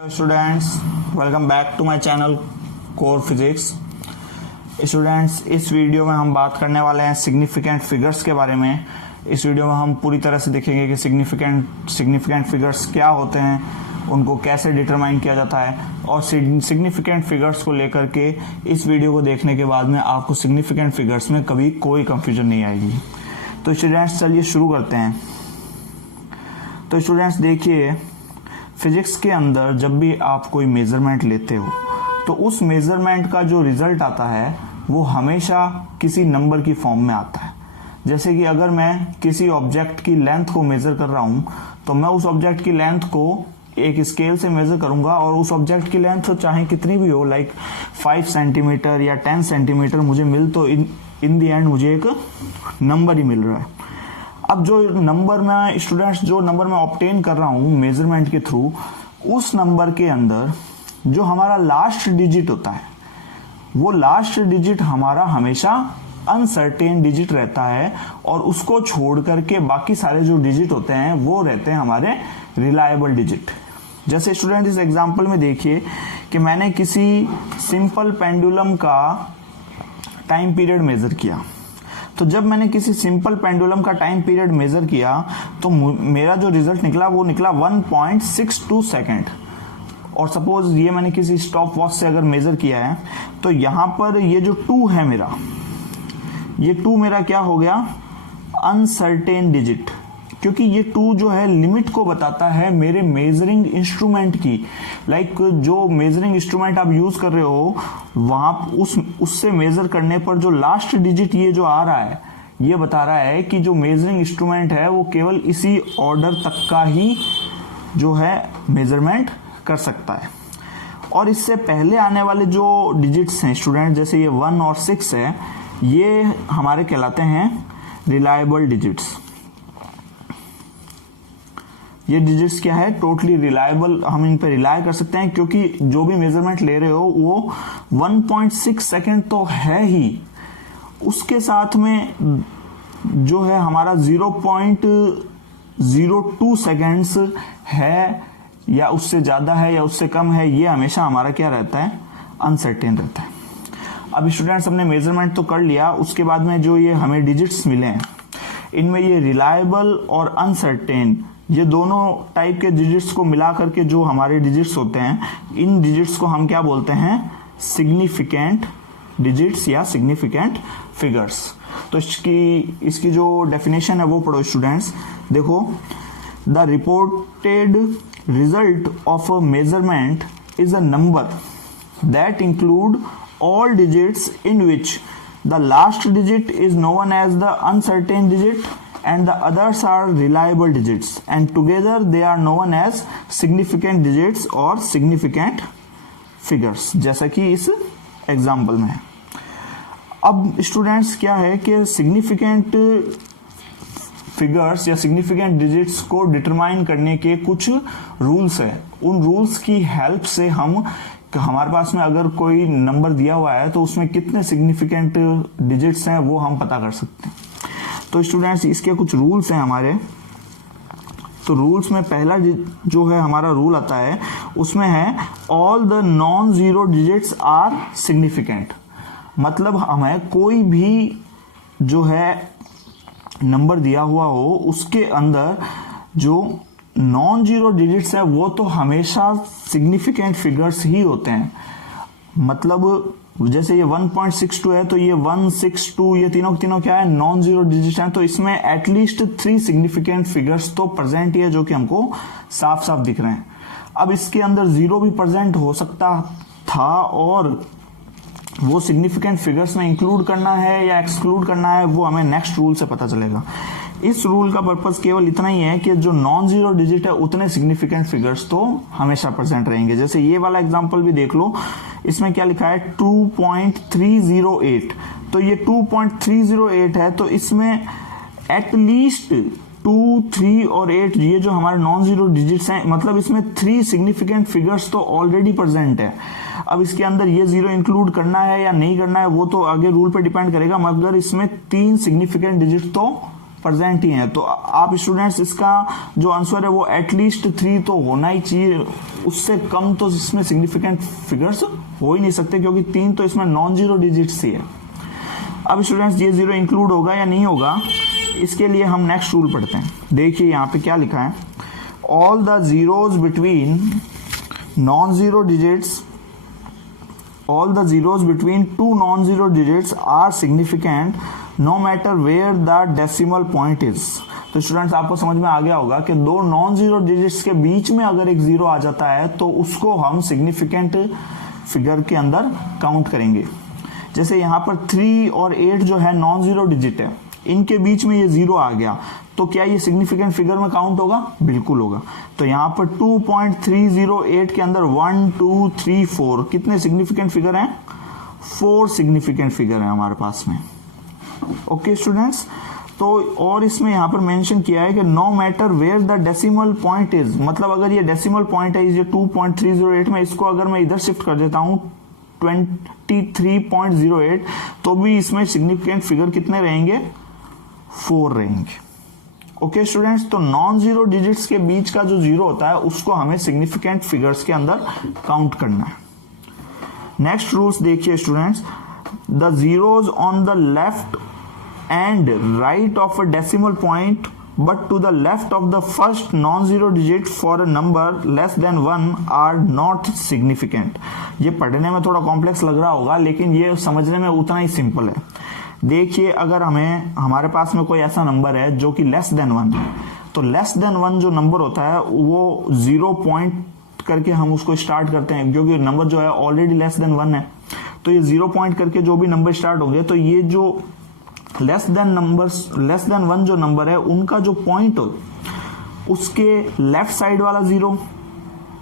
Students, welcome back to my channel core physics. Students, इस video में हम बात करने वाले हैं सिग्निफिकेंट फिगर्स के बारे में। इस वीडियो में हम पूरी तरह से देखेंगे कि सिग्निफिकेंट फिगर्स क्या होते हैं, उनको कैसे डिटरमाइन किया जाता है, और सिग्निफिकेंट फिगर्स को लेकर के इस वीडियो को देखने के बाद में आपको सिग्निफिकेंट फिगर्स में कभी कोई कंफ्यूजन नहीं आएगी। तो स्टूडेंट्स, चलिए शुरू करते हैं। तो स्टूडेंट्स देखिए, फिजिक्स के अंदर जब भी आप कोई मेजरमेंट लेते हो तो उस मेजरमेंट का जो रिजल्ट आता है वो हमेशा किसी नंबर की फॉर्म में आता है। जैसे कि अगर मैं किसी ऑब्जेक्ट की लेंथ को मेजर कर रहा हूं तो मैं उस ऑब्जेक्ट की लेंथ को एक स्केल से मेजर करूंगा, और उस ऑब्जेक्ट की लेंथ चाहे कितनी भी हो, लाइक 5 सेंटीमीटर या 10 सेंटीमीटर मुझे मिल, तो इन दी एंड मुझे एक नंबर ही मिल रहा है। अब जो नंबर मैं स्टूडेंट्स जो नंबर मैं ऑब्टेन कर रहा हूं मेजरमेंट के थ्रू, उस नंबर के अंदर जो हमारा लास्ट डिजिट होता है वो लास्ट डिजिट हमारा हमेशा अनसर्टेन डिजिट रहता है, और उसको छोड़ करके बाकी सारे जो डिजिट होते हैं वो रहते हैं हमारे रिलायबल डिजिट। जैसे स्टूडेंट इस एग्जांपल में देखिए कि मैंने किसी सिंपल पेंडुलम का टाइम पीरियड मेजर किया। तो जब मैंने किसी सिंपल पेंडुलम का टाइम पीरियड मेजर किया तो मेरा जो रिजल्ट निकला वो निकला 1.62 सेकेंड। और सपोज ये मैंने किसी स्टॉप वॉच से अगर मेजर किया है तो यहाँ पर ये जो 2 है मेरा, ये 2 मेरा क्या हो गया, अनसर्टेन डिजिट, क्योंकि ये 2 जो है लिमिट को बताता है मेरे मेजरिंग इंस्ट्रूमेंट की। लाइक जो मेजरिंग इंस्ट्रूमेंट आप यूज कर रहे हो वहां उससे मेजर करने पर जो लास्ट डिजिट ये जो आ रहा है ये बता रहा है कि जो मेजरिंग इंस्ट्रूमेंट है वो केवल इसी ऑर्डर तक का ही जो है मेजरमेंट कर सकता है। और इससे पहले आने वाले जो डिजिट्स हैं स्टूडेंट, जैसे ये 1 और 6 है, ये हमारे कहलाते हैं रिलायबल डिजिट्स। ये डिजिट्स क्या है, टोटली रिलायबल, हम इन पे रिलाय कर सकते हैं, क्योंकि जो भी मेजरमेंट ले रहे हो वो 1.6 सेकेंड तो है ही, उसके साथ में जो है हमारा 0.02 सेकेंड्स है, या उससे ज्यादा है या उससे कम है, ये हमेशा हमारा क्या रहता है, अनसर्टेन रहता है। अब स्टूडेंट्स, हमने मेजरमेंट तो कर लिया, उसके बाद में जो ये हमें डिजिट्स मिले हैं इनमें ये रिलायबल और अनसर्टेन, ये दोनों टाइप के डिजिट्स को मिला करके जो हमारे डिजिट्स होते हैं, इन डिजिट्स को हम क्या बोलते हैं, सिग्निफिकेंट डिजिट्स या सिग्निफिकेंट फिगर्स। तो इसकी जो डेफिनेशन है वो पढ़ो स्टूडेंट्स। देखो, the reported result of a measurement is a number that include all digits in which the last digit is known as the uncertain digit and the others are reliable digits, and together they are known as significant digits or significant figures, जैसा कि इस example में है। अब students क्या है कि significant figures या सिग्निफिकेंट डिजिट्स को डिटरमाइन करने के कुछ रूल्स है। उन रूल्स की हेल्प से हमारे पास में अगर कोई नंबर दिया हुआ है तो उसमें कितने सिग्निफिकेंट डिजिट्स हैं वो हम पता कर सकते हैं। तो स्टूडेंट्स, इसके कुछ रूल्स हैं हमारे। तो रूल्स में पहला जो है हमारा रूल आता है, उसमें है all the non zero digits are significant. मतलब हमें कोई भी जो है नंबर दिया हुआ हो उसके अंदर जो नॉन जीरो डिजिट्स है वो तो हमेशा सिग्निफिकेंट फिगर्स ही होते हैं। मतलब जैसे ये 1.62 है तो ये 162, ये तीनों क्या है, नॉन जीरो डिजिट है। तो इसमें एटलीस्ट 3 सिग्निफिकेंट फिगर्स तो प्रेजेंट ही है, जो कि हमको साफ साफ दिख रहे हैं। अब इसके अंदर 0 भी प्रेजेंट हो सकता था, और वो सिग्निफिकेंट फिगर्स में इंक्लूड करना है या एक्सक्लूड करना है वो हमें नेक्स्ट रूल से पता चलेगा। इस रूल का पर्पस केवल इतना ही है कि जो नॉन जीरो डिजिट है उतने सिग्निफिकेंट फिगर्स तो हमेशा प्रेजेंट रहेंगे। जैसे ये वाला एग्जांपल भी देख लो, इसमें क्या लिखा है, 2.308। तो ये 2.308 है, तो इसमें एटलीस्ट 2, 3 और 8 ये जो हमारे नॉन जीरो डिजिट्स हैं, मतलब इसमें 3 सिग्निफिकेंट फिगर्स तो ऑलरेडी प्रेजेंट है। अब इसके अंदर ये 0 इंक्लूड करना है या नहीं करना है वो तो आगे रूल पे डिपेंड करेगा, मगर इसमें 3 सिग्निफिकेंट डिजिट तो प्रेजेंट ही हैं। तो आप स्टूडेंट्स इसका जो आंसर है वो एटलीस्ट 3 तो होना ही चाहिए, उससे कम तो इसमें सिग्निफिकेंट फिगर्स हो ही नहीं सकते, क्योंकि 3 तो इसमें नॉन जीरो डिजिट्स ही है। अब स्टूडेंट्स ये जीरो इंक्लूड होगा या नहीं होगा, इसके लिए हम नेक्स्ट रूल पढ़ते हैं। देखिए यहाँ पे क्या लिखा है, all the zeros between non zero digits, all the zeros between two non-zero digits are significant no matter where the decimal point is। तो स्टूडेंट्स आपको समझ में आ गया होगा कि दो नॉन जीरो डिजिट्स के बीच में अगर एक जीरो आ जाता है तो उसको हम सिग्निफिकेंट फिगर के अंदर काउंट करेंगे। जैसे यहाँ पर 3 और 8 जो है नॉन जीरो डिजिट है, इनके बीच में ये जीरो आ गया तो क्या ये सिग्निफिकेंट फिगर में काउंट होगा? बिल्कुल होगा। तो यहाँ पर 2.308 के अंदर 1 2 3 4 कितने सिग्निफिकेंट फिगर हैं? 4 सिग्निफिकेंट फिगर हैं हमारे पास में। ओके स्टूडेंट्स, तो और इसमें यहाँ पर मेंशन किया है कि no matter where the decimal point is, मतलब अगर ये डेसिमल पॉइंट है ये 2.308 में, इसको अगर मैं इधर शिफ्ट कर देता हूँ 23.08 तो भी इसमें सिग्निफिकेंट फिगर कितने रहेंगे? 4 रहेंगे। ओके स्टूडेंट्स, तो नॉन जीरो डिजिट्स के बीच का जो जीरो होता है उसको हमें सिग्निफिकेंट फिगर्स के अंदर काउंट करना है। नेक्स्ट रूल्स देखिए students, the zeros on the left and right of a decimal point but to the left of the first non zero digit for a number less than 1 are not significant. ये पढ़ने में थोड़ा complex लग रहा होगा, लेकिन ये समझने में उतना ही सिंपल है। देखिए, अगर हमारे पास में कोई ऐसा नंबर है जो कि लेस देन 1 है, तो लेस देन 1 जो नंबर होता है वो 0 पॉइंट करके हम उसको स्टार्ट करते हैं, क्योंकि नंबर जो है ऑलरेडी लेस देन 1 है। तो ये 0 पॉइंट करके जो भी नंबर स्टार्ट होंगे, तो ये जो लेस देन 1 जो नंबर है उनका जो पॉइंट हो उसके लेफ्ट साइड वाला जीरो,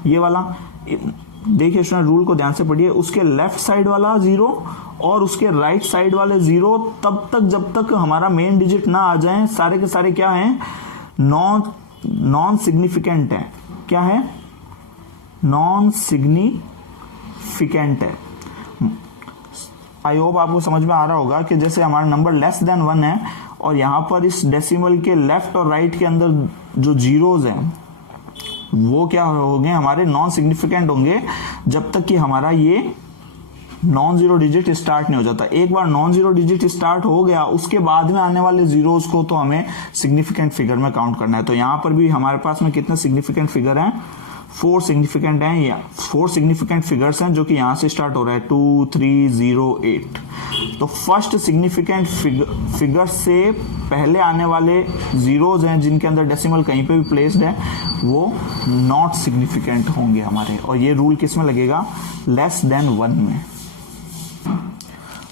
ये वाला, देखिए स्टूडेंट रूल को ध्यान से पढ़िए, उसके लेफ्ट साइड वाला जीरो और उसके राइट साइड वाले जीरो तब तक जब तक हमारा मेन डिजिट ना आ जाए, सारे के सारे क्या हैं? नॉन सिग्निफिकेंट है। क्या है? नॉन सिग्निफिकेंट है। आई होप आपको समझ में आ रहा होगा कि जैसे हमारा नंबर लेस देन 1 है और यहां पर इस डेसिमल के लेफ्ट और राइट के अंदर जो जीरोज हैं वो क्या होंगे? हमारे नॉन सिग्निफिकेंट होंगे जब तक कि हमारा ये नॉन जीरो डिजिट स्टार्ट नहीं हो जाता। एक बार नॉन जीरो डिजिट स्टार्ट हो गया उसके बाद में आने वाले जीरोस को तो हमें सिग्निफिकेंट फिगर में काउंट करना है। तो यहां पर भी हमारे पास में कितने सिग्निफिकेंट फिगर हैं? 4 सिग्निफिकेंट हैं, या 4 सिग्निफिकेंट फिगर्स हैं जो कि यहां से स्टार्ट हो रहा है 2 3 0 8। तो फर्स्ट सिग्निफिकेंट फिगर से पहले आने वाले जीरोज हैं जिनके अंदर डेसिमल कहीं पे भी प्लेस्ड है वो नॉट सिग्निफिकेंट होंगे हमारे, और ये रूल किस में लगेगा? लेस देन 1 में।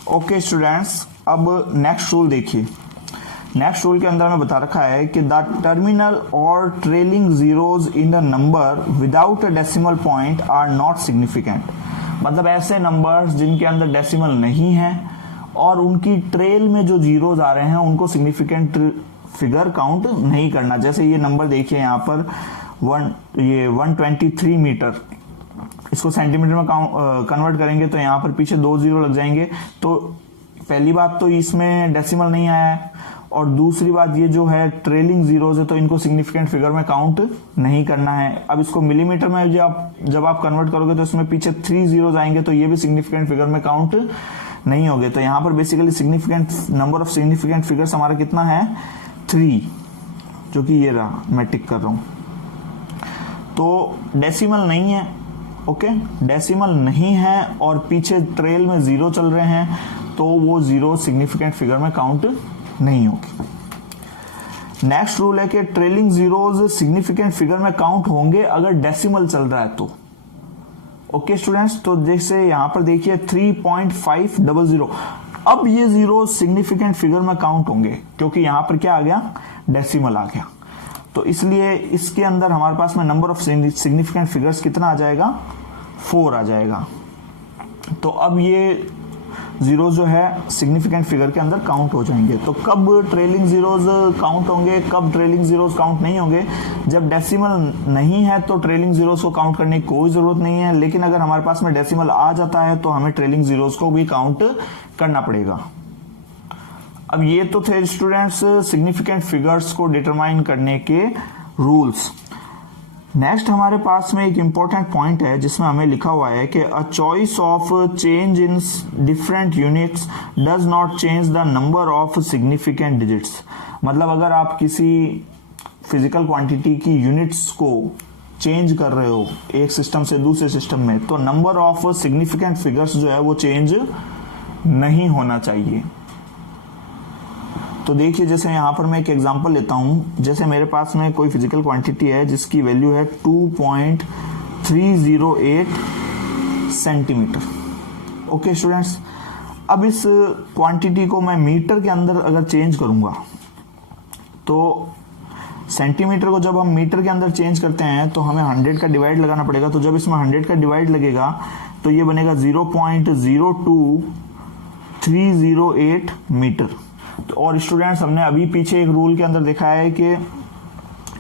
ओके स्टूडेंट्स, अब नेक्स्ट रूल देखिए। नेक्स्ट रूल के अंदर में बता रखा है कि द टर्मिनल और trailing zeros in the number without a decimal point are not significant. मतलब ऐसे नंबर्स जिनके अंदर डेसिमल नहीं है और उनकी ट्रेल में जो जीरोज आ रहे हैं उनको सिग्निफिकेंट फिगर काउंट नहीं करना। जैसे ये नंबर देखिए यहाँ पर 123 मीटर, इसको सेंटीमीटर में कन्वर्ट करेंगे तो यहाँ पर पीछे 2 जीरो लग जाएंगे। तो पहली बात तो इसमें डेसिमल नहीं आया है, और दूसरी बात ये जो है ट्रेलिंग जीरोज है तो इनको सिग्निफिकेंट फिगर में काउंट नहीं करना है। अब इसको मिलीमीटर में जब आप कन्वर्ट करोगे तो इसमें पीछे 3 जीरोज आएंगे तो ये भी सिग्निफिकेंट फिगर में काउंट नहीं होंगे। तो यहाँ पर basically significant number of significant figures हमारा कितना है? 3, जो कि ये रहा, मैं टिक कर रहा हूं। तो डेसिमल नहीं है, ओके, डेसिमल नहीं है और पीछे ट्रेल में जीरो चल रहे हैं तो वो जीरो सिग्निफिकेंट फिगर में काउंट नहीं होगी। नेक्स्ट रूल है कि ट्रेलिंग जीरोज सिग्निफिकेंट फिगर में काउंट होंगे अगर डेसिमल चल रहा है तो। ओके स्टूडेंट्स, तो जैसे यहां पर देखिए 3.500, अब ये जीरो सिग्निफिकेंट फिगर में काउंट होंगे क्योंकि यहां पर क्या आ गया? डेसिमल आ गया। तो इसलिए इसके अंदर हमारे पास में नंबर ऑफ सिग्निफिकेंट फिगर्स कितना आ जाएगा? 4 आ जाएगा। तो अब ये जीरो जो है सिग्निफिकेंट फिगर के अंदर काउंट हो जाएंगे। तो कब ट्रेलिंग जीरोज काउंट होंगे, कब ट्रेलिंग जीरोज काउंट नहीं होंगे? जब डेसिमल नहीं है तो ट्रेलिंग जीरोज को काउंट करने की कोई जरूरत नहीं है, लेकिन अगर हमारे पास में डेसिमल आ जाता है तो हमें ट्रेलिंग जीरोज को भी काउंट करना पड़ेगा। अब ये तो थे स्टूडेंट्स सिग्निफिकेंट फिगर्स को डिटरमाइन करने के रूल्स। नेक्स्ट हमारे पास में एक इंपॉर्टेंट पॉइंट है जिसमें हमें लिखा हुआ है कि a choice of change in different units does not change the number of significant digits. मतलब अगर आप किसी फिजिकल क्वांटिटी की यूनिट्स को चेंज कर रहे हो एक सिस्टम से दूसरे सिस्टम में, तो नंबर ऑफ सिग्निफिकेंट फिगर्स जो है वो चेंज नहीं होना चाहिए। तो देखिए जैसे यहाँ पर मैं एक एग्जांपल लेता हूँ। जैसे मेरे पास में कोई फिजिकल क्वांटिटी है जिसकी वैल्यू है 2.308 सेंटीमीटर। ओके स्टूडेंट्स, अब इस क्वांटिटी को मैं मीटर के अंदर अगर चेंज करूंगा तो सेंटीमीटर को जब हम मीटर के अंदर चेंज करते हैं तो हमें 100 का डिवाइड लगाना पड़ेगा। तो जब इसमें 100 का डिवाइड लगेगा तो ये बनेगा 0.02308 मीटर। तो और स्टूडेंट्स हमने अभी पीछे एक रूल के अंदर देखा है कि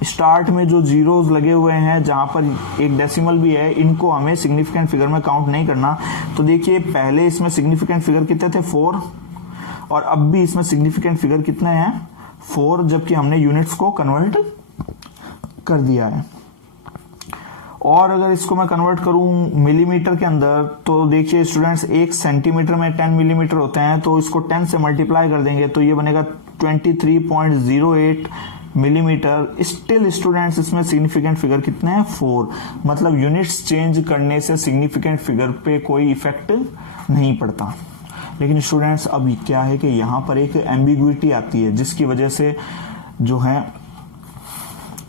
स्टार्ट में जो जीरोस लगे हुए हैं जहां पर एक डेसिमल भी है, इनको हमें सिग्निफिकेंट फिगर में काउंट नहीं करना। तो देखिए पहले इसमें सिग्निफिकेंट फिगर कितने थे 4, और अब भी इसमें सिग्निफिकेंट फिगर कितने हैं 4, जबकि हमने यूनिट्स को कन्वर्ट कर दिया है। और अगर इसको मैं कन्वर्ट करूं मिलीमीटर के अंदर तो देखिए स्टूडेंट्स 1 सेंटीमीटर में 10 मिलीमीटर होते हैं, तो इसको 10 से मल्टीप्लाई कर देंगे तो ये बनेगा 23.08 मिलीमीटर। स्टिल स्टूडेंट्स इसमें सिग्निफिकेंट फिगर कितने हैं 4। मतलब यूनिट्स चेंज करने से सिग्निफिकेंट फिगर पे कोई इफेक्ट नहीं पड़ता। लेकिन स्टूडेंट्स अब क्या है कि यहाँ पर एक एम्बिग्विटी आती है जिसकी वजह से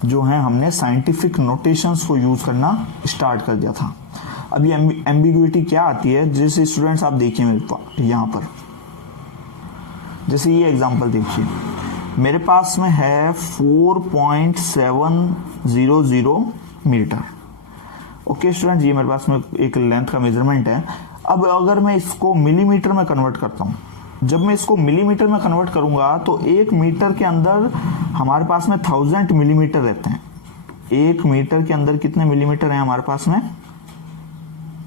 जो है हमने साइंटिफिक नोटेशंस को यूज करना स्टार्ट कर दिया था। अब ये एम्बिग्विटी क्या आती है, जैसे स्टूडेंट्स आप देखिए मेरे पास यहाँ पर, जैसे ये एग्जांपल देखिए मेरे पास में है 4.700 मीटर। ओके स्टूडेंट्स, ये मेरे पास में एक लेंथ का मेजरमेंट है। अब अगर मैं इसको मिलीमीटर में कन्वर्ट करता हूं, जब मैं इसको मिलीमीटर में कन्वर्ट करूंगा तो 1 मीटर के अंदर हमारे पास में 1000 मिलीमीटर रहते हैं। 1 मीटर के अंदर कितने मिलीमीटर हैं हमारे पास में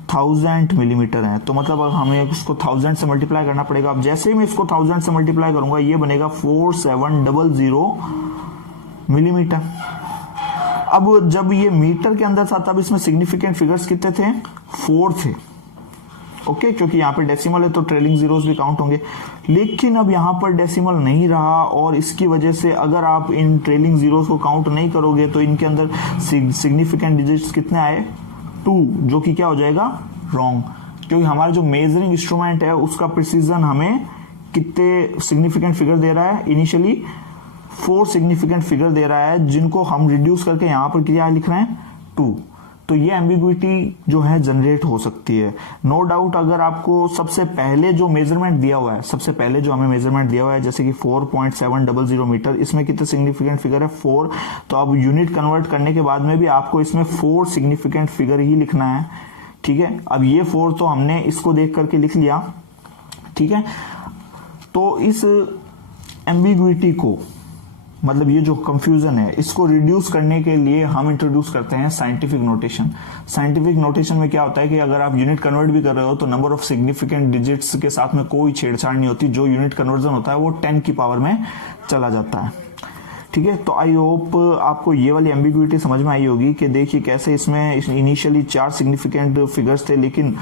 1000 मिलीमीटर हैं। तो मतलब अब हमें इसको 1000 से मल्टीप्लाई करना पड़ेगा। अब जैसे ही मैं इसको 1000 से मल्टीप्लाई करूंगा ये बनेगा 4700 मिलीमीटर। अब जब ये मीटर के अंदर था तब इसमें सिग्निफिकेंट फिगर्स कितने थे 4 थे। ओके, क्योंकि यहाँ पे डेसिमल है तो ट्रेलिंग जीरोस भी काउंट होंगे। लेकिन अब यहाँ पर डेसिमल नहीं रहा और इसकी वजह से अगर आप इन ट्रेलिंग जीरोस को काउंट नहीं करोगे तो इनके अंदर सिग्निफिकेंट डिजिट्स कितने आए 2, जो कि क्या हो जाएगा रॉन्ग, क्योंकि हमारा जो मेजरिंग इंस्ट्रूमेंट है उसका प्रिसीजन हमें कितने सिग्निफिकेंट फिगर दे रहा है, इनिशियली 4 सिग्निफिकेंट फिगर दे रहा है जिनको हम रिड्यूस करके यहाँ पर क्या लिख रहे हैं 2। तो ये एम्बिग्विटी जो है जनरेट हो सकती है। नो डाउट अगर आपको सबसे पहले जो मेजरमेंट दिया हुआ है, सबसे पहले जो हमें मेजरमेंट दिया हुआ है जैसे कि 4.700 मीटर, इसमें कितने सिग्निफिकेंट फिगर है 4। तो अब यूनिट कन्वर्ट करने के बाद में भी आपको इसमें 4 सिग्निफिकेंट फिगर ही लिखना है। ठीक है, अब ये 4 तो हमने इसको देख करके लिख लिया। ठीक है, तो इस एम्बिग्विटी को, मतलब ये जो कंफ्यूजन है, इसको रिड्यूस करने के लिए हम इंट्रोड्यूस करते हैं साइंटिफिक नोटेशन। साइंटिफिक नोटेशन में क्या होता है कि अगर आप यूनिट कन्वर्ट भी कर रहे हो तो नंबर ऑफ सिग्निफिकेंट डिजिट्स के साथ में कोई छेड़छाड़ नहीं होती। जो यूनिट कन्वर्जन होता है वो 10 की पावर में चला जाता है। ठीक है, तो आई होप आपको ये वाली एम्बिग्विटी समझ में आई होगी कि देखिए कैसे इसमें इनिशियली 4 सिग्निफिकेंट फिगर्स थे, लेकिन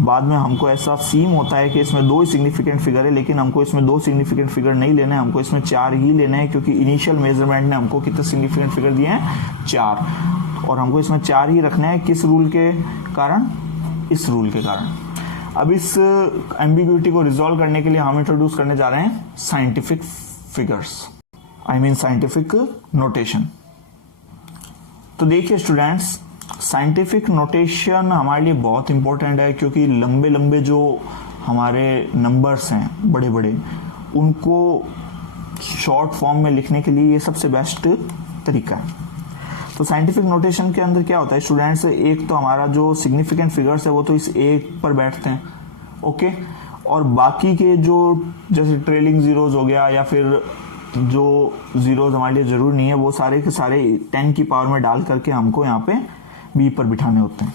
बाद में हमको ऐसा सीम होता है कि इसमें 2 ही सिग्निफिकेंट फिगर है, लेकिन हमको इसमें 2 सिग्निफिकेंट फिगर नहीं लेना है, हमको इसमें 4 ही लेना है, क्योंकि इनिशियल मेजरमेंट ने हमको कितने सिग्निफिकेंट फिगर दिए हैं 4, और हमको इसमें 4 ही रखना है। किस रूल के कारण, इस रूल के कारण। अब इस एम्बिग्विटी को रिजॉल्व करने के लिए हम इंट्रोड्यूस करने जा रहे हैं scientific figures, I mean scientific notation. तो देखिए स्टूडेंट्स, साइंटिफिक नोटेशन हमारे लिए बहुत इंपॉर्टेंट है, क्योंकि लंबे लंबे जो हमारे नंबर्स हैं बड़े बड़े, उनको शॉर्ट फॉर्म में लिखने के लिए ये सबसे बेस्ट तरीका है। तो साइंटिफिक नोटेशन के अंदर क्या होता है स्टूडेंट्स, एक तो हमारा जो सिग्निफिकेंट फिगर्स है वो तो इस एक पर बैठते हैं। ओके, और बाकी के जो जैसे ट्रेलिंग जीरोज हो गया या फिर जो जीरोज हमारे लिए जरूरी नहीं है, वो सारे के सारे 10 की पावर में डाल करके हमको यहाँ पे बी पर बिठाने होते हैं।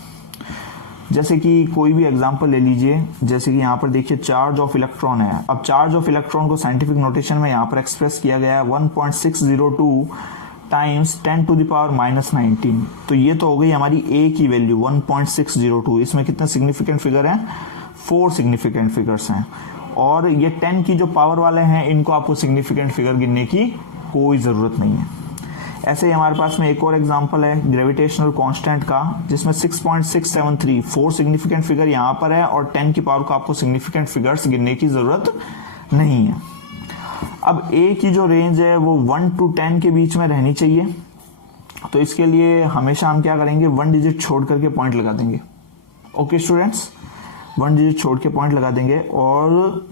जैसे कि कोई भी एग्जांपल ले लीजिए, जैसे कि यहाँ पर देखिए चार्ज ऑफ इलेक्ट्रॉन है। अब चार्ज ऑफ इलेक्ट्रॉन को साइंटिफिक नोटेशन में यहाँ पर एक्सप्रेस किया गया है 1.602 टाइम्स 10 टू द पावर -19। तो ये तो हो गई हमारी ए की वैल्यू 1.602। इसमें कितने सिग्निफिकेंट फिगर हैं? 4 सिग्निफिकेंट फिगर्स हैं। और ये 10 की जो पावर वाले हैं इनको आपको सिग्निफिकेंट फिगर गिनने की कोई जरूरत नहीं है। ऐसे ही हमारे पास में एक और एग्जांपल है ग्रेविटेशनल कांस्टेंट का, जिसमें 6.673 4 सिग्निफिकेंट फिगर यहाँ पर है और 10 की पावर को आपको सिग्निफिकेंट फिगर्स गिनने की जरूरत नहीं है। अब ए की जो रेंज है वो 1 to 10 के बीच में रहनी चाहिए। तो इसके लिए हमेशा हम क्या करेंगे, 1 डिजिट छोड़ करके पॉइंट लगा देंगे। ओके स्टूडेंट्स, 1 डिजिट छोड़ के पॉइंट लगा देंगे और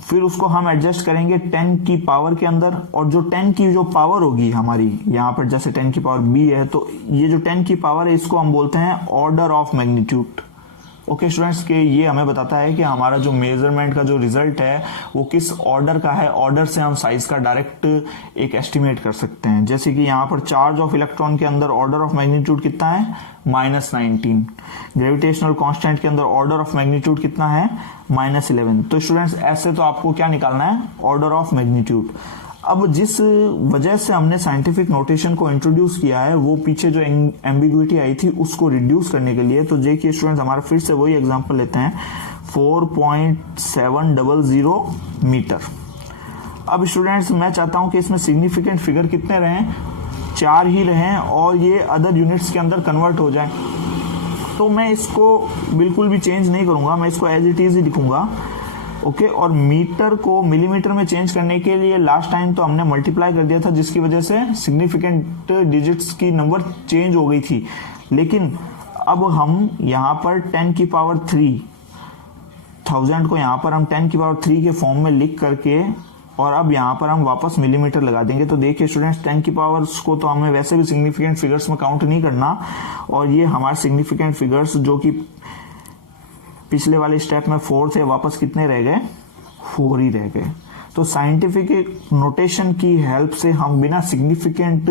फिर उसको हम एडजस्ट करेंगे 10 की पावर के अंदर। और जो 10 की जो पावर होगी हमारी यहाँ पर, जैसे 10 की पावर b है, तो ये जो 10 की पावर है इसको हम बोलते हैं order of magnitude. Okay students, के ये हमें बताता है कि हमारा जो मेजरमेंट का जो रिजल्ट है वो किस ऑर्डर का है। ऑर्डर से हम साइज का डायरेक्ट एक एस्टिमेट कर सकते हैं। जैसे कि यहाँ पर चार्ज ऑफ इलेक्ट्रॉन के अंदर ऑर्डर ऑफ मैग्नीट्यूड कितना है? -19। ग्रेविटेशनल कांस्टेंट के अंदर ऑर्डर ऑफ मैग्नीट्यूड कितना है? -11। तो स्टूडेंट्स ऐसे तो आपको क्या निकालना है? Order of magnitude. अब जिस वजह से हमने साइंटिफिक नोटेशन को इंट्रोड्यूस किया है वो पीछे जो एम्बिग्युइटी आई थी उसको रिड्यूस करने के लिए। तो देखिए स्टूडेंट्स, हमारा फिर से वही एग्जांपल लेते हैं 4.700 मीटर। अब स्टूडेंट्स मैं चाहता हूं कि इसमें सिग्निफिकेंट फिगर कितने रहें? 4 ही रहें और ये अदर यूनिट्स के अंदर कन्वर्ट हो जाए। तो मैं इसको बिल्कुल भी चेंज नहीं करूंगा, मैं इसको एज इट इज ही लिखूंगा। ओके, और मीटर को मिलीमीटर में चेंज करने के लिए लास्ट टाइम तो हमने मल्टीप्लाई कर दिया था, जिसकी वजह से सिग्निफिकेंट डिजिट्स की नंबर चेंज हो गई थी। लेकिन अब हम यहाँ पर 10 की पावर 3 1000 को यहाँ पर हम 10 की पावर 3 के फॉर्म में लिख करके और अब यहाँ पर हम वापस मिलीमीटर लगा देंगे। तो देखिए स्टूडेंट्स, 10 की पावर्स को तो हमें वैसे भी सिग्निफिकेंट फिगर्स में काउंट नहीं करना, और ये हमारे सिग्निफिकेंट फिगर्स जो कि पिछले वाले स्टेप में 4 थे, वापस कितने रह गए? 4 ही रह गए। तो साइंटिफिक नोटेशन की हेल्प से हम बिना सिग्निफिकेंट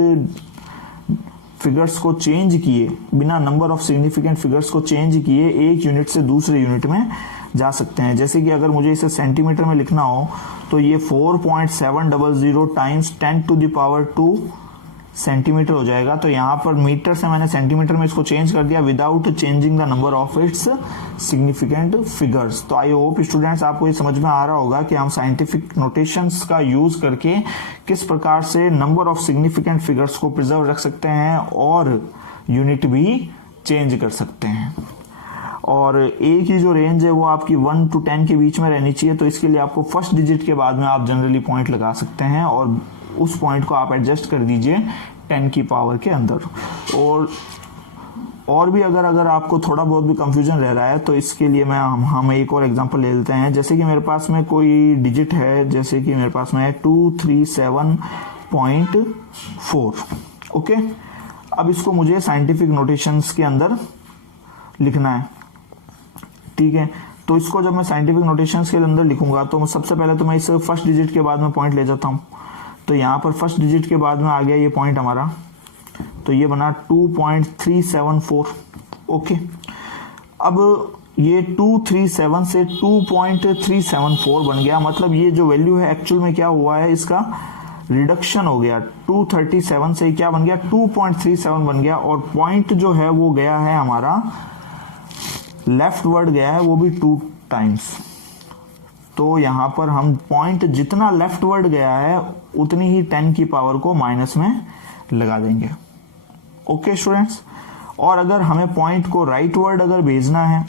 फिगर्स को चेंज किए, बिना नंबर ऑफ सिग्निफिकेंट फिगर्स को चेंज किए एक यूनिट से दूसरे यूनिट में जा सकते हैं। जैसे कि अगर मुझे इसे सेंटीमीटर में लिखना हो तो ये 4.700 times 10 to the power 2 centimetre हो जाएगा। तो यहाँ पर मीटर से मैंने सेंटीमीटर में इसको चेंज कर दिया without changing the number of its significant figures. तो आई होप स्टूडेंट्स आपको ये समझ में आ रहा होगा कि हम साइंटिफिक नोटेशंस का यूज करके किस प्रकार से नंबर ऑफ सिग्निफिकेंट फिगर्स को प्रिजर्व रख सकते हैं और यूनिट भी चेंज कर सकते हैं। और ए की जो रेंज है वो आपकी 1 to 10 के बीच में रहनी चाहिए। तो इसके लिए आपको फर्स्ट डिजिट के बाद में आप जनरली पॉइंट लगा सकते हैं और उस पॉइंट को आप एडजस्ट कर दीजिए 10 की पावर के अंदर। और भी अगर आपको थोड़ा बहुत भी कंफ्यूजन रह रहा है तो इसके लिए हम एक और एग्जांपल ले लेते हैं। जैसे कि मेरे पास में कोई डिजिट है, जैसे कि मेरे पास में है 237.4। ओके, अब इसको मुझे साइंटिफिक नोटेशंस के अंदर लिखना है, ठीक है। तो इसको जब मैं साइंटिफिक नोटेशंस के अंदर लिखूंगा तो सबसे पहले तो मैं इस फर्स्ट डिजिट के बाद में पॉइंट ले जाता हूं। तो यहाँ पर फर्स्ट डिजिट के बाद में आ गया ये पॉइंट हमारा, तो ये बना 2.374। ओके, अब ये 237 से 2.374 बन गया। मतलब ये जो वैल्यू है एक्चुअल में क्या हुआ है, इसका रिडक्शन हो गया। 237 से क्या बन गया? 2.37 बन गया। और पॉइंट जो है वो गया है हमारा लेफ्ट वर्ड गया है, वो भी 2 टाइम्स। तो यहां पर हम पॉइंट जितना लेफ्ट वर्ड गया है उतनी ही 10 की पावर को माइनस में लगा देंगे। ओके स्टूडेंट्स, और अगर हमें पॉइंट को राइट वर्ड अगर भेजना है,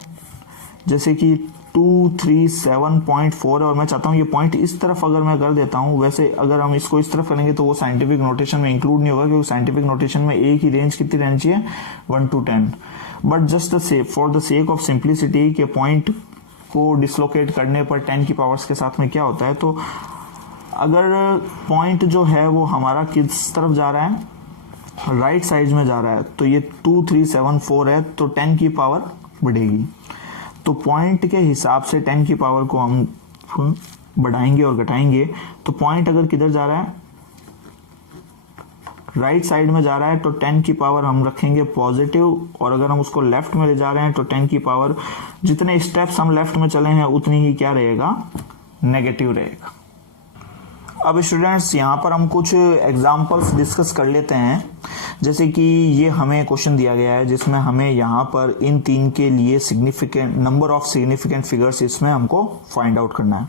जैसे कि 237.4 है और मैं चाहता हूं ये पॉइंट इस तरफ अगर मैं कर देता हूं, वैसे अगर हम इसको इस तरफ करेंगे तो वो साइंटिफिक नोटेशन में इंक्लूड नहीं होगा, क्योंकि साइंटिफिक नोटेशन में एक ही रेंज कितनी रहनी चाहिए? 1 to 10। But just for the sake of simplicity के पॉइंट को डिसलोकेट करने पर 10 की पावर्स के साथ में क्या होता है, तो अगर पॉइंट जो है वो हमारा किस तरफ जा रहा है? राइट साइड में जा रहा है। तो ये 2374 है, तो 10 की पावर बढ़ेगी। तो पॉइंट के हिसाब से 10 की पावर को हम बढ़ाएंगे और घटाएंगे। तो पॉइंट अगर किधर जा रहा है? राइट साइड में जा रहा है तो 10 की पावर हम रखेंगे पॉजिटिव, और अगर हम उसको लेफ्ट में ले जा रहे हैं तो 10 की पावर जितने स्टेप्स हम लेफ्ट में चले हैं उतनी ही क्या रहेगा, नेगेटिव रहेगा। अब स्टूडेंट्स यहाँ पर हम कुछ एग्जांपल्स डिस्कस कर लेते हैं। जैसे कि ये हमें क्वेश्चन दिया गया है जिसमें हमें यहाँ पर इन 3 के लिए significant number of significant figures इसमें हमको फाइंड आउट करना है।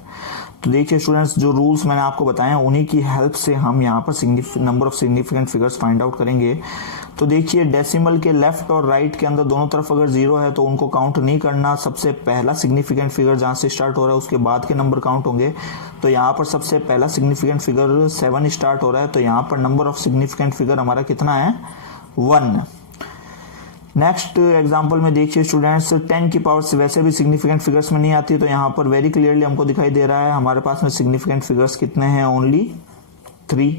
तो देखिए स्टूडेंट्स, जो रूल्स मैंने आपको बताए हैं उन्हीं की हेल्प से हम यहाँ पर number of significant figures find out करेंगे। तो देखिए डेसिमल के लेफ्ट और राइट के अंदर दोनों तरफ अगर 0 है तो उनको काउंट नहीं करना। सबसे पहला सिग्निफिकेंट फिगर जहाँ से स्टार्ट हो रहा है उसके बाद के नंबर काउंट होंगे। तो यहाँ पर सबसे पहला सिग्निफिकेंट फिगर 7 स्टार्ट हो रहा है, तो यहाँ पर नंबर ऑफ सिग्निफिकेंट फिगर हमारा कितना है, 1। नेक्स्ट एग्जांपल में देखिए स्टूडेंट्स, 10 की पावर से वैसे भी सिग्निफिकेंट फिगर्स में नहीं आती, तो यहाँ पर वेरी क्लियरली हमको दिखाई दे रहा है हमारे पास में सिग्निफिकेंट फिगर्स कितने हैं, ओनली 3।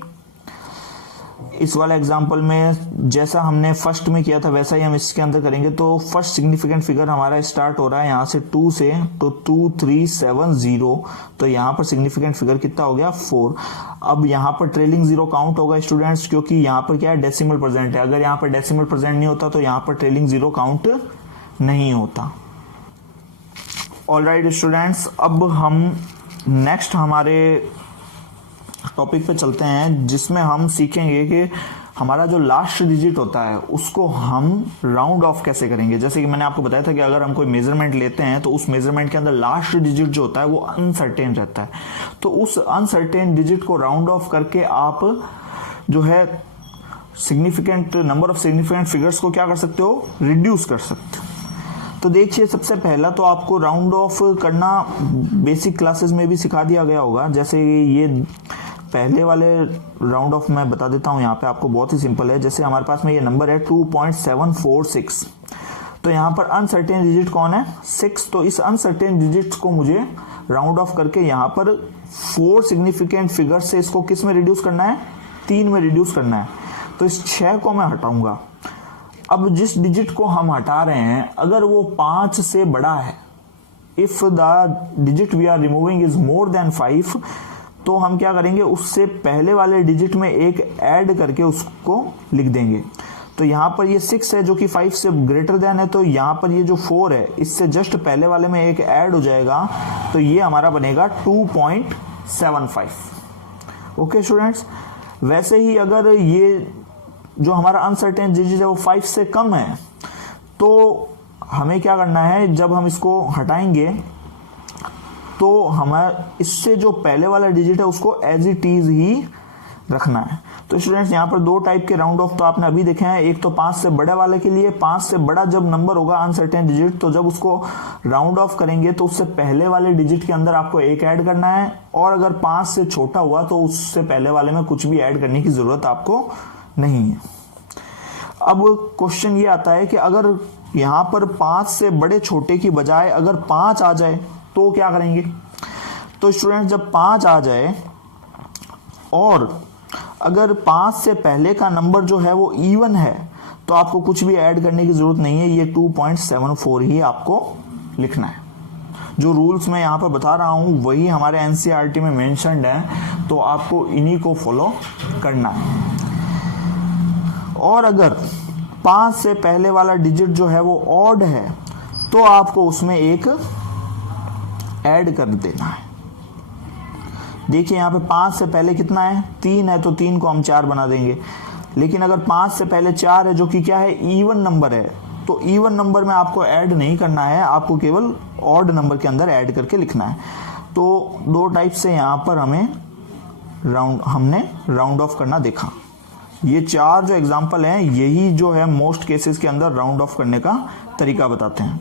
इस वाले एग्जांपल में जैसा हमने फर्स्ट में किया था वैसा ही हम इसके अंदर करेंगे। तो फर्स्ट सिग्निफिकेंट फिगर हमारा स्टार्ट हो रहा है यहाँ से 2 से, तो 2 3 7 0, तो यहाँ पर सिग्निफिकेंट फिगर कितना हो गया, 4। अब यहाँ पर ट्रेलिंग 0 काउंट होगा स्टूडेंट्स, क्योंकि यहाँ पर क्या है, डेसिमल प्रेजेंट है। अगर यहाँ पर डेसिमल प्रेजेंट नहीं होता तो यहाँ पर ट्रेलिंग 0 काउंट नहीं होता। ऑलराइट स्टूडेंट्स, अब हम नेक्स्ट हमारे टॉपिक पे चलते हैं जिसमें हम सीखेंगे कि हमारा जो लास्ट डिजिट होता है उसको हम राउंड ऑफ कैसे करेंगे। जैसे कि मैंने आपको बताया था कि अगर हम कोई मेजरमेंट लेते हैं तो उस मेजरमेंट के अंदर लास्ट डिजिट जो होता है वो अनसर्टेन रहता है। तो उस अनसर्टेन डिजिट को राउंड ऑफ करके आप जो है significant number of significant figures को क्या कर सकते हो, रिड्यूस कर सकते हो। तो देखिए सबसे पहला तो आपको राउंड ऑफ करना बेसिक क्लासेस में भी सिखा दिया गया होगा। जैसे ये पहले वाले राउंड ऑफ मैं बता देता हूं, यहाँ पे आपको बहुत ही सिंपल है। जैसे हमारे पास में ये नंबर है 2.746, तो यहाँ पर अनसर्टेन डिजिट कौन है, 6। तो इस अनसर्टेन डिजिट को मुझे राउंड ऑफ करके यहाँ पर 4 सिग्निफिकेंट फिगर से इसको किस में रिड्यूस करना है, 3 में रिड्यूस करना है। तो इस 6 को मैं हटाऊंगा। अब जिस डिजिट को हम हटा रहे हैं अगर वो 5 से बड़ा है, if the digit we are removing is more than 5, तो हम क्या करेंगे, उससे पहले वाले डिजिट में एक ऐड करके उसको लिख देंगे। तो यहाँ पर ये 6 है जो कि 5 से ग्रेटर देन है, तो यहाँ पर ये जो 4 है इससे जस्ट पहले वाले में एक ऐड हो जाएगा, तो ये हमारा बनेगा 2.75। ओके स्टूडेंट्स, वैसे ही अगर ये जो हमारा अनसर्टेन डिजिट है वो 5 से कम है, तो हमें क्या करना है, जब हम इसको हटाएंगे तो हमारा इससे जो पहले वाला डिजिट है उसको एज इट इज ही रखना है। तो स्टूडेंट्स यहाँ पर 2 टाइप के राउंड ऑफ तो आपने अभी देखे हैं। एक तो 5 से बड़े वाले के लिए, 5 से बड़ा जब नंबर होगा अनसर्टेन डिजिट, तो जब उसको राउंड ऑफ करेंगे तो उससे पहले वाले डिजिट के अंदर आपको एक ऐड करना है, और अगर 5 से छोटा हुआ तो उससे पहले वाले में कुछ भी ऐड करने की जरूरत आपको नहीं है। अब क्वेश्चन ये आता है कि अगर यहाँ पर 5 से बड़े छोटे की बजाय अगर 5 आ जाए तो क्या करेंगे। तो स्टूडेंट जब 5 आ जाए और अगर 5 से पहले का नंबर जो है वो इवन है तो आपको कुछ भी ऐड करने की जरूरत नहीं है, ये 2.74 ही आपको लिखना है। जो रूल्स मैं यहाँ पर बता रहा हूँ वही हमारे एनसीईआरटी में मेंशन्ड है, तो आपको इन्हीं को फॉलो करना है। और अगर 5 से पहले वाला डिजिट जो है वो ऑड है तो आपको उसमें एक ऐड कर देना है। देखिए यहाँ पे 5 से पहले कितना है, 3 है, तो 3 को हम 4 बना देंगे। लेकिन अगर 5 से पहले 4 है जो कि क्या है, इवन नंबर है, तो इवन नंबर में आपको ऐड नहीं करना है, आपको केवल ऑड नंबर के अंदर ऐड करके लिखना है। तो 2 टाइप से यहाँ पर हमने राउंड ऑफ करना देखा। ये 4 जो एग्जाम्पल हैं यही जो है मोस्ट केसेस के अंदर राउंड ऑफ करने का तरीका बताते हैं।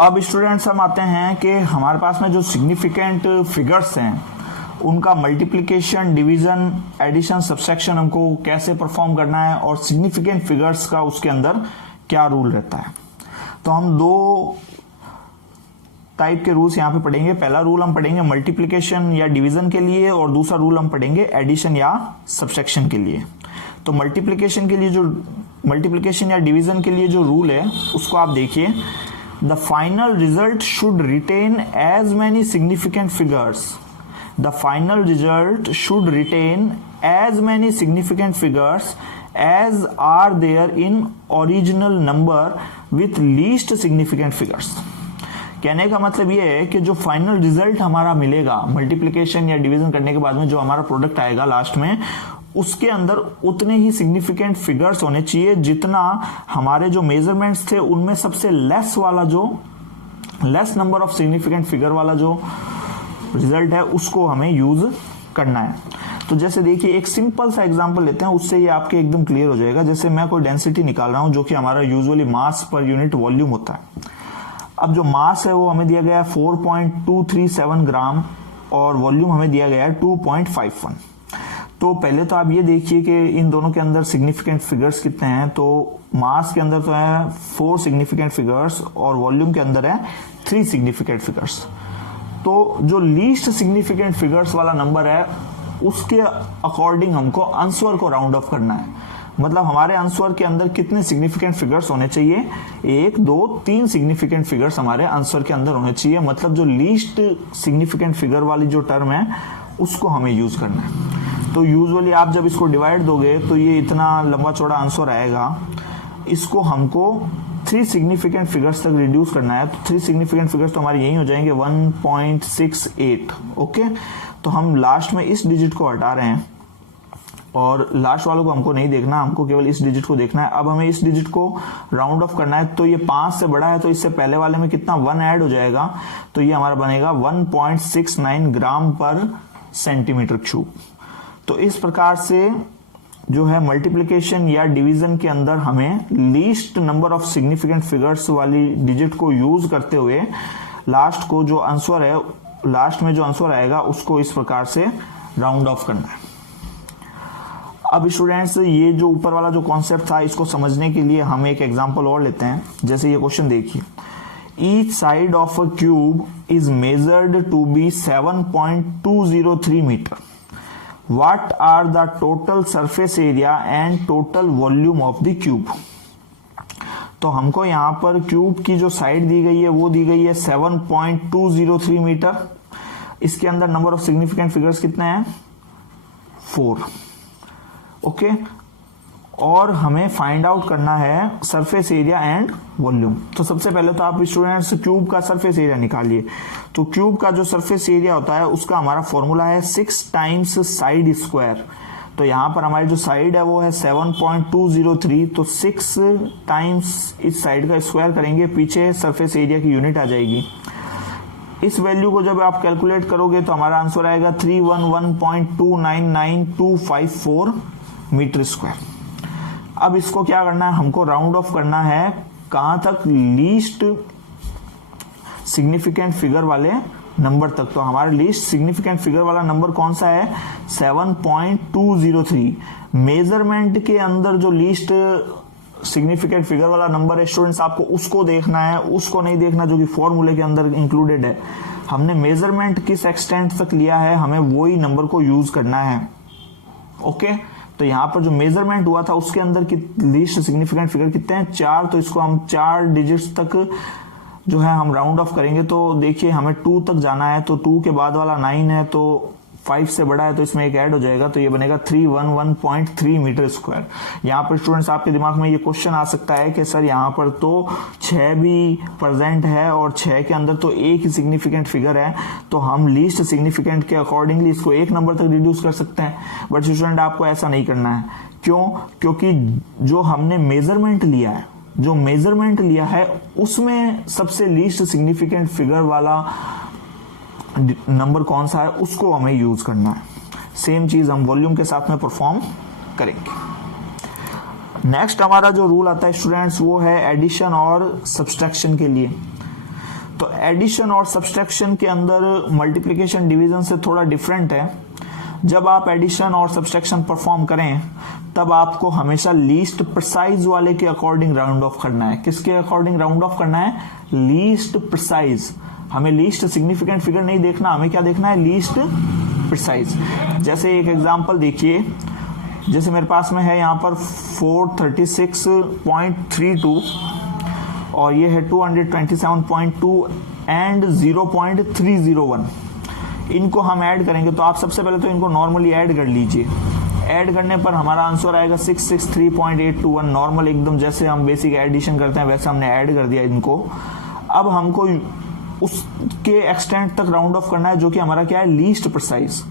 अब स्टूडेंट्स हम आते हैं कि हमारे पास में जो सिग्निफिकेंट फिगर्स हैं उनका मल्टीप्लिकेशन, डिवीजन, एडिशन, सब्सट्रैक्शन हमको कैसे परफॉर्म करना है, और सिग्निफिकेंट फिगर्स का उसके अंदर क्या रूल रहता है। तो हम 2 टाइप के रूल्स यहाँ पे पढ़ेंगे। पहला रूल हम पढ़ेंगे मल्टीप्लिकेशन या डिवीजन के लिए, और दूसरा रूल हम पढ़ेंगे एडिशन या सब्सट्रैक्शन के लिए। तो मल्टीप्लिकेशन या डिवीजन के लिए जो रूल है उसको आप देखिए। The final result should retain as many significant figures. The final result should retain as many significant figures as are there in original number with least significant figures। कहने का मतलब ये है कि जो फाइनल रिजल्ट हमारा मिलेगा मल्टीप्लिकेशन या डिवीजन करने के बाद में, जो हमारा प्रोडक्ट आएगा लास्ट में, उसके अंदर उतने ही सिग्निफिकेंट फिगर्स होने चाहिए जितना हमारे जो मेजरमेंट्स थे उनमें सबसे लेस वाला, जो less number of significant figure वाला जो रिजल्ट है उसको हमें यूज करना है। तो जैसे देखिए एक सिंपल सा एग्जांपल लेते हैं, उससे ये आपके एकदम क्लियर हो जाएगा। जैसे मैं कोई डेंसिटी निकाल रहा हूं जो कि हमारा यूजुअली मास पर यूनिट वॉल्यूम होता है। अब जो मास है वो हमें दिया गया है 4.237 ग्राम और वॉल्यूम हमें दिया गया है 2.51। तो पहले तो आप ये देखिए कि इन दोनों के अंदर सिग्निफिकेंट फिगर्स कितने हैं। तो मास के अंदर तो है 4 सिग्निफिकेंट फिगर्स और वॉल्यूम के अंदर है 3 सिग्निफिकेंट फिगर्स। तो जो लीस्ट सिग्निफिकेंट फिगर्स वाला नंबर है उसके अकॉर्डिंग हमको आंसर को राउंड ऑफ करना है। मतलब हमारे आंसर के अंदर कितने सिग्निफिकेंट फिगर्स होने चाहिए, 1 2 3 सिग्निफिकेंट फिगर्स हमारे आंसर के अंदर होने चाहिए। मतलब जो लीस्ट सिग्निफिकेंट फिगर वाली जो टर्म है उसको हमें यूज करना है। तो यूजुअली आप जब इसको डिवाइड दोगे तो ये इतना लंबा चौड़ा आंसर आएगा। इसको हमको 3 सिग्निफिकेंट फिगर्स तक रिड्यूस करना है। तो 3 सिग्निफिकेंट फिगर्स तो हमारे यही हो जाएंगे 1.68। ओके, तो हम लास्ट में इस डिजिट को हटा रहे हैं और लास्ट वालों को हमको नहीं देखना, हमको केवल इस डिजिट को देखना है। अब हमें इस डिजिट को राउंड ऑफ करना है। तो ये 5 से बड़ा है तो इससे पहले वाले में कितना 1 ऐड हो जाएगा, तो ये हमारा बनेगा 1.69 ग्राम पर सेंटीमीटर क्यूब। तो इस प्रकार से जो है मल्टीप्लिकेशन या डिवीजन के अंदर हमें least number of significant figures वाली डिजिट को यूज करते हुए लास्ट को जो आंसर है, लास्ट में जो आंसर आएगा उसको इस प्रकार से राउंड ऑफ करना है। अब स्टूडेंट्स ये जो ऊपर वाला जो कॉन्सेप्ट था इसको समझने के लिए हम एक एग्जांपल और लेते हैं। जैसे ये क्वेश्चन देखिए, each side of a cube is measured to be 7.203 metre. What are the total surface area and total volume of the cube? तो हमको यहाँ पर क्यूब की जो साइड दी गई है वो दी गई है 7.203 मीटर। इसके अंदर नंबर ऑफ सिग्निफिकेंट फिगर्स कितने हैं, 4। ओके, और हमें फाइंड आउट करना है सरफेस एरिया एंड वॉल्यूम। तो सबसे पहले तो आप स्टूडेंट्स क्यूब का सरफेस एरिया निकालिए। तो क्यूब का जो सरफेस एरिया होता है उसका हमारा फॉर्मूला है 6 टाइम्स साइड स्क्वायर। तो यहाँ पर हमारी जो साइड है वो है 7.203, तो 6 टाइम्स इस साइड का स्क्वायर करेंगे, पीछे सरफेस एरिया की यूनिट आ जाएगी। इस वैल्यू को जब आप कैलकुलेट करोगे तो हमारा आंसर आएगा 311.299254 मीटर स्क्वायर। अब इसको क्या करना है, हमको राउंड ऑफ करना है कहां तक, लीस्ट सिग्निफिकेंट फिगर वाले नंबर तक। तो हमारे लीस्ट सिग्निफिकेंट फिगर वाला नंबर कौन सा है, 7.203। मेजरमेंट के अंदर जो लीस्ट सिग्निफिकेंट फिगर वाला नंबर है स्टूडेंट्स, आपको उसको देखना है, उसको नहीं देखना जो कि फॉर्मूले के अंदर इंक्लूडेड है। हमने मेजरमेंट किस एक्सटेंट तक लिया है, हमें वही नंबर को यूज करना है। ओके, तो यहाँ पर जो मेजरमेंट हुआ था उसके अंदर की लीस्ट सिग्निफिकेंट फिगर कितने हैं, 4। तो इसको हम 4 डिजिट्स तक जो है हम राउंड ऑफ करेंगे। तो देखिए हमें 2 तक जाना है, तो 2 के बाद वाला 9 है, तो 5 से बड़ा है तो इसमें एक ऐड हो जाएगा, तो ये बनेगा 311.3 मीटर स्क्वायर। यहाँ पर स्टूडेंट्स आपके दिमाग में ये क्वेश्चन आ सकता है कि सर यहाँ पर तो 6 भी प्रेजेंट है और 6 के अंदर तो एक ही सिग्निफिकेंट फिगर है, तो हम लीस्ट सिग्निफिकेंट के अकॉर्डिंगली इसको 1 नंबर तक रिड्यूस कर सकते हैं। बट स्टूडेंट आपको ऐसा नहीं करना है। क्यों? क्योंकि जो हमने मेजरमेंट लिया है, जो मेजरमेंट लिया है उसमें सबसे लीस्ट सिग्निफिकेंट फिगर वाला नंबर कौन सा है उसको हमें यूज करना है। सेम चीज हम वॉल्यूम के साथ में परफॉर्म करेंगे। नेक्स्ट हमारा जो रूल आता है स्टूडेंट्स वो है एडिशन और सब्सट्रैक्शन के लिए। तो एडिशन और सब्सट्रैक्शन के अंदर मल्टीप्लिकेशन डिवीजन से थोड़ा डिफरेंट है। जब आप एडिशन और सब्सट्रैक्शन परफॉर्म करें तब आपको हमेशा लीस्ट प्रिसाइज वाले के अकॉर्डिंग राउंड ऑफ करना है। किसके अकॉर्डिंग राउंड ऑफ करना है? Least precise. हमें लीस्ट सिग्निफिकेंट फिगर नहीं देखना, हमें क्या देखना है? Least precise. जैसे एक एग्जांपल देखिए, जैसे मेरे पास में है यहाँ पर 436.32 और ये है 227.2 एंड 0.301। इनको हम ऐड करेंगे तो आप सबसे पहले तो इनको नॉर्मली ऐड कर लीजिए। ऐड करने पर हमारा आंसर आएगा 663.821। नॉर्मल एकदम जैसे हम बेसिक एडिशन करते हैं वैसे हमने ऐड कर दिया इनको। अब हमको उसके एक्सटेंट तक राउंड ऑफ करना है, जो कि हमारा क्या है, लीस्ट प्रिसाइज।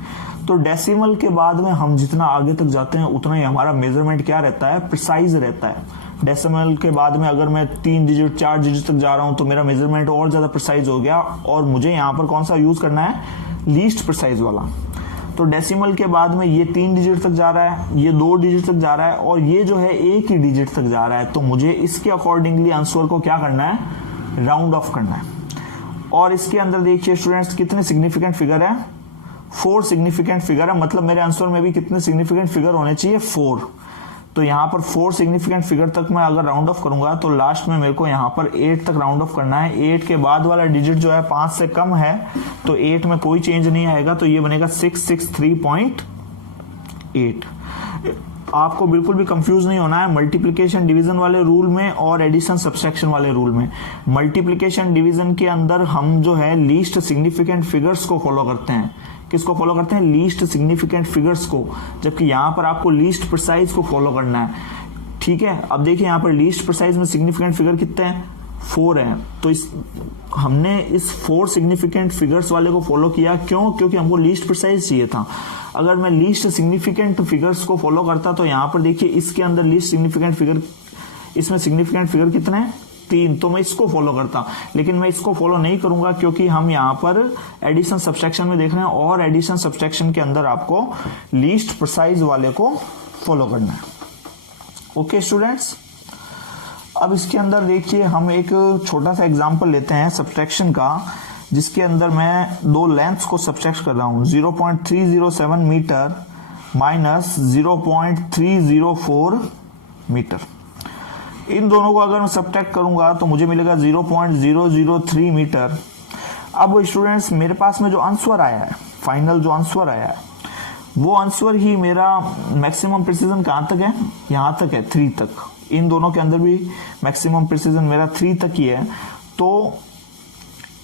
तो डेसिमल के बाद में हम जितना आगे तक जाते हैं उतना ही हमारा मेजरमेंट क्या रहता है, प्रिसाइज रहता है। डेसिमल के बाद में अगर मैं 3 डिजिट 4 डिजिट तक जा रहा हूं तो मेरा मेजरमेंट और ज्यादा प्रिसाइज हो गया, और मुझे यहाँ पर कौन सा यूज करना है, लीस्ट प्रिसाइज वाला। तो डेसिमल के बाद में ये 3 डिजिट तक जा रहा है, ये 2 डिजिट तक जा रहा है, और ये जो है 1 ही डिजिट तक जा रहा है। तो मुझे इसके अकॉर्डिंगली आंसर को क्या करना है, राउंड ऑफ करना है। और इसके अंदर देखिए स्टूडेंट्स कितने सिग्निफिकेंट फिगर है, 4 सिग्निफिकेंट फिगर है। मतलब मेरे आंसर में भी कितने सिग्निफिकेंट फिगर होने चाहिए, 4। तो यहाँ पर 4 सिग्निफिकेंट फिगर तक मैं अगर राउंड ऑफ करूंगा तो लास्ट में मेरे को यहाँ पर 8 तक राउंड ऑफ करना है। 8 के बाद वाला डिजिट जो है 5 से कम है, तो 8 में कोई चेंज नहीं आएगा, तो ये बनेगा 663.8। आपको बिल्कुल भी कंफ्यूज नहीं होना है मल्टीप्लिकेशन डिवीजन वाले रूल में और एडिशन सब्सट्रैक्शन वाले रूल में। मल्टीप्लिकेशन डिवीजन के अंदर हम जो है लीस्ट सिग्निफिकेंट फिगर्स को फॉलो करते हैं। किसको फॉलो करते हैं, लीस्ट सिग्निफिकेंट फिगर्स को, जबकि यहां पर आपको लीस्ट प्रिसाइज को फॉलो करना है। ठीक है, अब देखिए यहां पर लीस्ट प्रिसाइज में सिग्निफिकेंट फिगर कितने हैं, 4 हैं। तो हमने इस 4 सिग्निफिकेंट फिगर्स वाले को फॉलो किया, क्यों, क्योंकि हमको लीस्ट प्रिसाइज चाहिए था। अगर मैं लीस्ट सिग्निफिकेंट फिगर्स को फॉलो करता तो यहां पर देखिए इसके अंदर लीस्ट सिग्निफिकेंट फिगर, इसमें सिग्निफिकेंट फिगर कितने हैं, 3, तो मैं इसको फॉलो करता। लेकिन मैं इसको फॉलो नहीं करूंगा क्योंकि हम यहां पर एडिशन सब्सट्रैक्शन में देख रहे हैं, और एडिशन सब्सट्रैक्शन के अंदर आपको लीस्ट प्रिसाइज वाले को फॉलो करना है। ओके स्टूडेंट्स, अब इसके अंदर देखिए हम एक छोटा सा एग्जांपल लेते हैं सब्सट्रैक्शन का, जिसके अंदर मैं 2 लेंथ्स को सब्सट्रैक्ट कर रहा हूं, 0.307 मीटर माइनस 0.304 मीटर। इन दोनों को अगर मैं सब्ट्रैक्ट करूंगा तो मुझे मिलेगा 0.003 मीटर। अब स्टूडेंट्स मेरे पास में जो आंसर आया है, फाइनल जो आंसर आया है, वो आंसर ही मेरा मैक्सिमम प्रिसीजन कहां तक है, यहां तक है, 3 तक। इन दोनों के अंदर भी मैक्सिमम प्रिसीजन मेरा 3 तक ही है। तो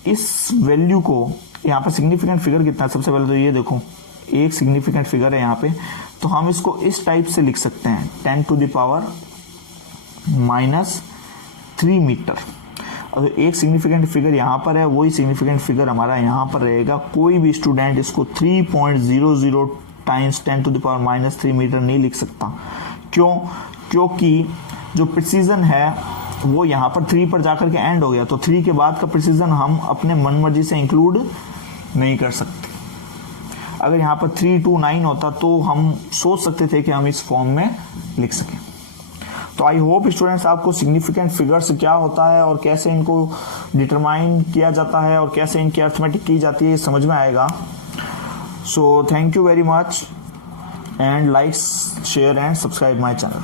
इस वैल्यू को यहाँ पर सिग्निफिकेंट फिगर कितना है, सबसे पहले तो ये देखो एक सिग्निफिकेंट फिगर है यहाँ पे, तो हम इसको इस टाइप से लिख सकते हैं 10⁻³ मीटर। अब एक सिग्निफिकेंट फिगर यहाँ पर है, वही सिग्निफिकेंट फिगर हमारा यहाँ पर रहेगा। कोई भी स्टूडेंट इसको 3.00 टाइम्स 10⁻³ मीटर नहीं लिख सकता। क्यों, क्योंकि जो प्रिसीजन है वो यहाँ पर 3 पर जाकर के एंड हो गया, तो 3 के बाद का प्रिसीजन हम अपने मन मर्जी से इंक्लूड नहीं कर सकते। अगर यहाँ पर 329 होता तो हम सोच सकते थे कि हम इस फॉर्म में लिख सकें। तो आई होप स्टूडेंट्स आपको सिग्निफिकेंट फिगर्स क्या होता है और कैसे इनको डिटरमाइन किया जाता है और कैसे इनकी अर्थमेटिक की जाती है समझ में आएगा। So thank you very much, and like, share and subscribe my channel.